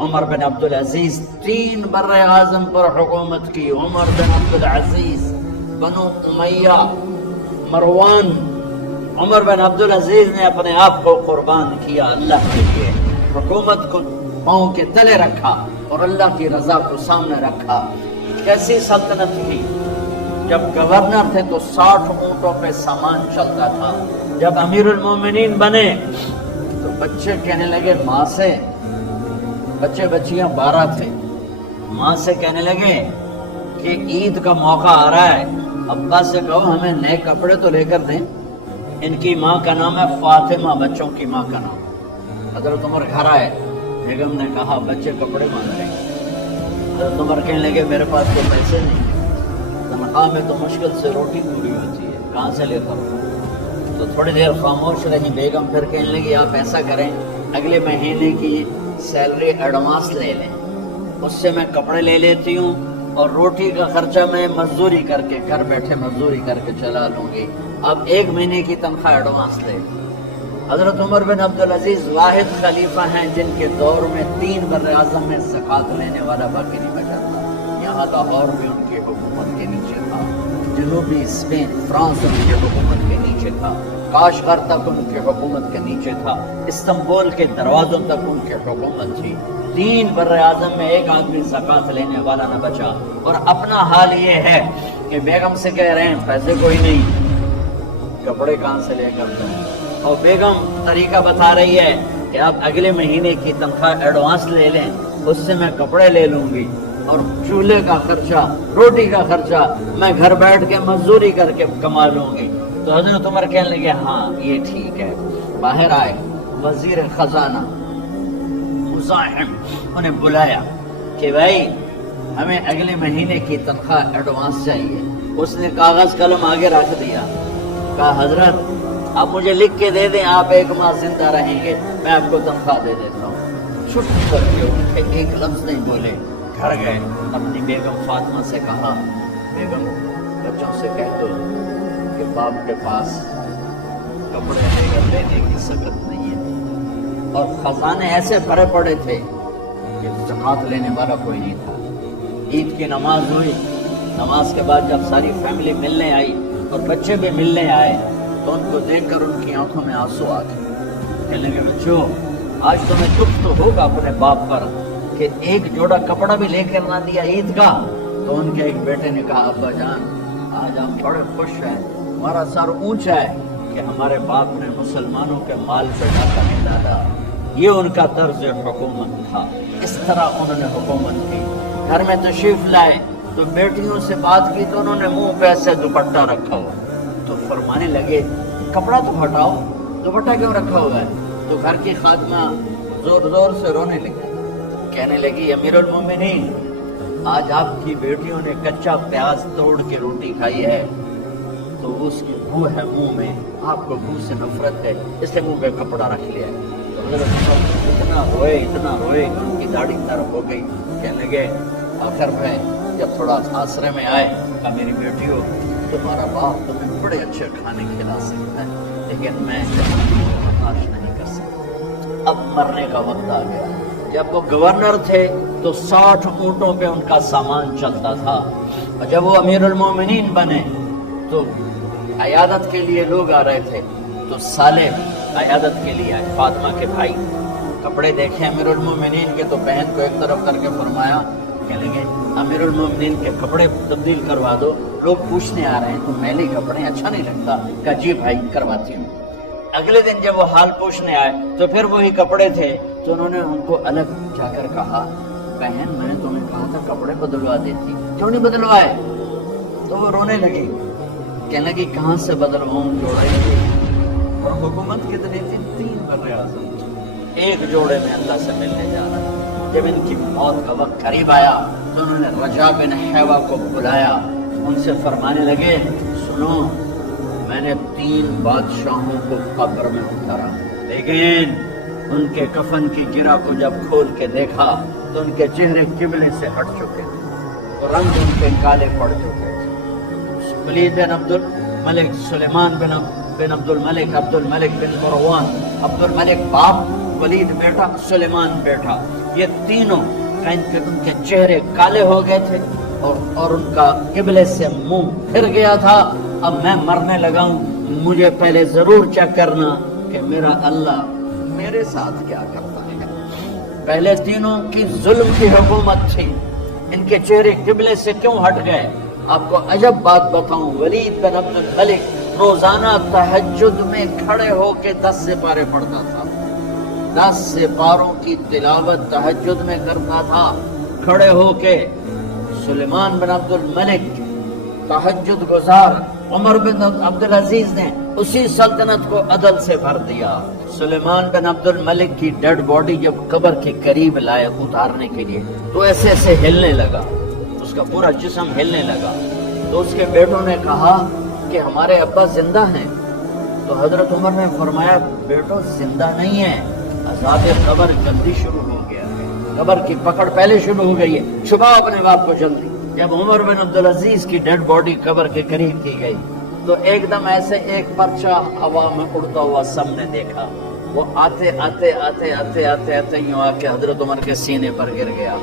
عمر بن عبدالعزیز 3 بر اعظم پر حکومت کی. عمر بن عبدالعزیز، بنو امیہ، مروان. عمر بن عبدالعزیز نے اپنے آپ کو قربان کیا اللہ کے لیے، حکومت کو پاؤں کے تلے رکھا اور اللہ کی رضا کو سامنے رکھا. کیسی سلطنت تھی؟ جب گورنر تھے تو 60 اونٹوں پہ سامان چلتا تھا. جب امیر المومنین بنے تو بچے کہنے لگے ماں سے، بچے بچیاں 12 تھے، ماں سے کہنے لگے کہ عید کا موقع آ رہا ہے، ابا سے کہو ہمیں نئے کپڑے تو لے کر دیں. ان کی ماں کا نام ہے فاطمہ، بچوں کی ماں کا نام. حضرت عمر گھر آئے، بیگم نے کہا بچے کپڑے مانگ رہے ہیں. حضرت عمر کہنے لگے میرے پاس تو پیسے نہیں، تنخواہ میں تو مشکل سے روٹی پوری ہوتی ہے، کہاں سے لے کر؟ تو تھوڑی دیر خاموش رہی بیگم، پھر کہنے لگی آپ ایسا کریں اگلے مہینے کی سیلری ایڈوانس لے لیں، اس سے میں کپڑے لے لیتی ہوں اور روٹی کا خرچہ میں مزدوری کر کے گھر بیٹھے مزدوری کر کے چلا لوں گی، اب 1 مہینے کی تنخواہ ایڈوانس لے. حضرت عمر بن عبدالعزیز واحد خلیفہ ہیں جن کے دور میں 3 بر اعظم میں زکوٰۃ لینے والا باقی نہیں بچا تھا. یہاں لاہور بھی ان کی حکومت کے نیچے تھا، جنوبی اسپین فرانس ان کی حکومت کے نیچے تھا، کاشغر تک ان کی حکومت کے نیچے تھا، استنبول کے دروازوں تک ان کی حکومت تھی. 3 بر اعظم میں ایک آدمی زکوٰۃ لینے والا نہ بچا. اور اپنا حال یہ ہے کہ بیگم سے کہہ رہے ہیں پیسے کوئی نہیں، کپڑے کہاں سے لے کر دوں؟ اور بیگم طریقہ بتا رہی ہے کہ آپ اگلے مہینے کی تنخواہ ایڈوانس لے لیں، اس سے میں کپڑے لے لوں گی اور چولہے کا خرچہ، روٹی کا خرچہ میں گھر بیٹھ کے مزدوری کر کے کما لوں گی. تو حضرت عمر کہنے لگے ہاں یہ ٹھیک ہے. باہر آئے وزیر خزانہ مزاحم، انہیں بلایا کہ بھائی ہمیں اگلے مہینے کی تنخواہ ایڈوانس چاہیے. اس نے کاغذ قلم آگے رکھ دیا، کہا حضرت آپ مجھے لکھ کے دے دیں، آپ 1 ماہ زندہ رہیں گے میں آپ کو تنخواہ دے دیتا ہوں. چھپ کر کے اٹھے، ایک لفظ نہیں بولے. گھر گئے، اپنی بیگم فاطمہ سے کہا بیگم بچوں سے کہہ دو کہ باپ کے پاس کپڑے لے کر لینے کی سکت نہیں ہے. اور خزانے ایسے بھرے پڑے تھے کہ زکوٰۃ لینے والا کوئی نہیں تھا. عید کی نماز ہوئی، نماز کے بعد جب ساری فیملی ملنے آئی اور بچے بھی ملنے آئے تو ان کو دیکھ کر ان کی آنکھوں میں آنسو آ گئے. کہنے لگے بچوں آج تمہیں دکھ تو ہوگا اپنے باپ پر کہ ایک جوڑا کپڑا بھی لے کر نہ دیا عید کا. تو ان کے ایک بیٹے نے کہا ابا جان آج ہم بڑے خوش ہیں، ہمارا سر اونچا ہے کہ ہمارے باپ نے مسلمانوں کے مال پہ ڈاکہ نہیں ڈالا. یہ ان کا طرز حکومت تھا، اس طرح انہوں نے حکومت کی. گھر میں تشریف لائے تو بیٹیوں سے بات کی تو انہوں نے منہ پہ ایسے دوپٹہ رکھا ہوا، تو فرمانے لگے کپڑا تو ہٹاؤ، دوپٹہ کیوں رکھا ہوا ہے؟ تو گھر کی خادمہ زور زور سے رونے لگی، کہنے لگی امیر المومنین آج آپ کی بیٹیوں نے کچا پیاز توڑ کے روٹی کھائی ہے تو اس کی بو ہے منہ میں، آپ کو بو سے نفرت ہے اس لیے منہ پہ کپڑا رکھ لیا ہے. تو حضرت اتنا روئے ان کی داڑھی طرف ہو گئی. کہنے لگے آخر میں جب تھوڑا آسرے میں آئے کہا میری بیٹی ہو تمہارا باپ تمہیں بڑے اچھے کھانے کھلا سکتا ہے لیکن میں برداشت نہیں کر سکتا. اب مرنے کا وقت آ گیا. جب وہ گورنر تھے تو 60 اونٹوں پہ ان کا سامان چلتا تھا، اور جب وہ امیر المومنین بنے تو عیادت کے لیے لوگ آ رہے تھے تو صالح عیادت کے لیے آئے. فاطمہ کے بھائی کپڑے دیکھیں امیر المومنین کے تو بہن کو ایک طرف کر کے فرمایا کہ لگے امیر المومنین کے کپڑے تبدیل کروا دو، لوگ پوچھنے آ رہے ہیں تو میلے کپڑے اچھا نہیں لگتا. کہا جی بھائی کرواتی ہوں. اگلے دن جب وہ حال پوچھنے آئے تو پھر وہی کپڑے تھے تو انہوں نے ان کو الگ جا کر کہا بہن میں نے تمہیں کہا تھا کپڑے بدلوا دیتی، کیوں نہیں بدلوائے؟ تو وہ رونے لگی، کہنے لگی کہاں سے بدلواؤں جوڑے. اور حکومت کتنی تھی؟ 3 بر اعظم. ایک جوڑے میں اللہ سے ملنے جا رہا. جب ان کی موت کا وقت قریب آیا تو انہوں نے رجا بن حیوہ کو بلایا، ان سے فرمانے لگے سنو میں نے 3 بادشاہوں کو قبر میں اتارا لیکن ان کے کفن کی گرہ کو جب کھول کے دیکھا تو ان کے چہرے قبلے سے ہٹ چکے تھے تو رنگ ان کے کالے پڑ چکے تھے. ولید بن عبد الملک، سلیمان بن عبد الملک، عبد الملک بن مروان، عبد الملک باپ، ولید بیٹا، سلیمان بیٹا. یہ تینوں ان کے چہرے کالے ہو گئے تھے اور ان کا قبلے سے منہ پھر گیا تھا. اب میں مرنے لگا ہوں, مجھے پہلے ضرور چیک کرنا کہ میرا اللہ میرے ساتھ کیا کرتا ہے. پہلے تینوں کی ظلم کی حکومت تھی, ان کے چہرے قبلے سے کیوں ہٹ گئے؟ آپ کو عجب بات بتاؤں, ولید بن عبد الملک روزانہ تہجد میں کھڑے ہو کے 10 سپارے پڑھتا تھا. 10 سپاروں کی تلاوت تہجد میں کرتا تھا کھڑے ہو کے. سلیمان بن عبد الملک تہجد گزار, عمر بن عبدالعزیز نے اسی سلطنت کو عدل سے بھر دیا. سلیمان بن عبد الملک کی ڈیڈ باڈی جب قبر کے قریب لائے اتارنے کے لیے تو ایسے ایسے ہلنے لگا, اس کا پورا جسم ہلنے لگا. تو اس کے بیٹوں نے کہا کہ ہمارے ابا زندہ ہیں. تو حضرت عمر نے فرمایا بیٹو زندہ نہیں ہے, عذاب قبر جلدی شروع ہو گیا ہے, قبر کی پکڑ پہلے شروع ہو گئی ہے, چھپاؤ اپنے باپ کو جلدی. جب عمر بن عبدالعزیز کی ڈیڈ باڈی قبر کے قریب کی گئی تو ایک دم ایسے ایک پرچہ ہوا میں اڑتا ہوا سب نے دیکھا. وہ آتے آتے آتے آتے آتے آتے یوں آ کے حضرت عمر کے سینے پر گر گیا.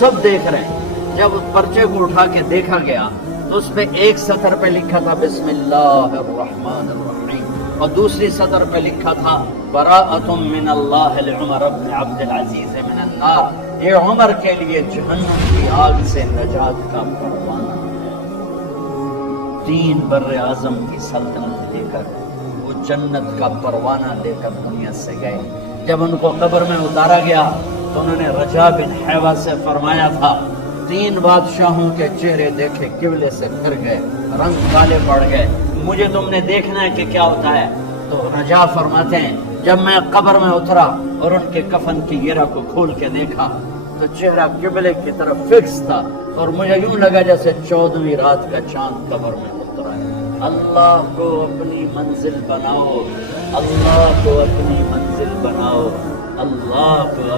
سب دیکھ رہے ہیں. جب اس پرچے کو اٹھا کے دیکھا گیا تو اس پہ ایک سطر پہ لکھا تھا بسم اللہ الرحمن الرحیم, اور دوسری سطر پہ لکھا تھا براءۃ من اللہ لعمر بن عبد العزیز من النار. یہ عمر کے لیے جہنم کی آگ سے نجات کا پروانہ ہے. 3 بر اعظم کی سلطنت لے کر وہ جنت کا پروانہ لے کر دنیا سے گئے. جب ان کو قبر میں اتارا گیا تو انہوں نے رجا بن حیوہ سے فرمایا تھا 3 بادشاہوں کے چہرے دیکھے قبلے سے پھر گئے, رنگ کالے پڑ گئے, مجھے تم نے دیکھنا ہے کہ کیا ہوتا ہے. تو رجا فرماتے ہیں جب میں قبر میں اترا اور ان کے کفن کی گرہ کو کھول کے دیکھا تو چہرہ قبلے کی طرف فکس تھا اور مجھے یوں لگا جیسے 14ویں رات کا چاند قبر میں اترا ہے. اللہ کو اپنی منزل بناؤ, اللہ کو اپنی منزل بناؤ, اللہ کو